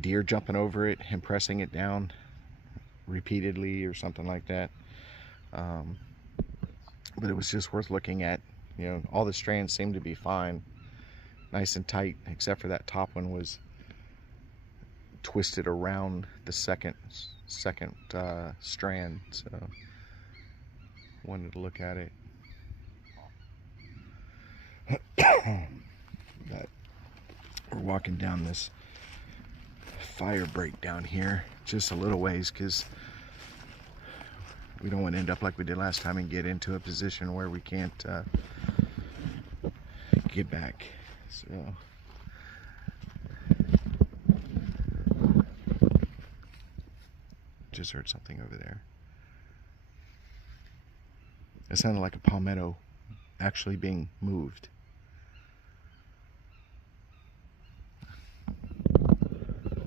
deer jumping over it and pressing it down repeatedly or something like that. But it was just worth looking at. You know, all the strands seemed to be fine, nice and tight, except for that top one was twisted around the second strand. So wanted to look at it. But we're walking down this fire break down here just a little ways because we don't want to end up like we did last time and get into a position where we can't get back. So just heard something over there. It sounded like a palmetto actually being moved.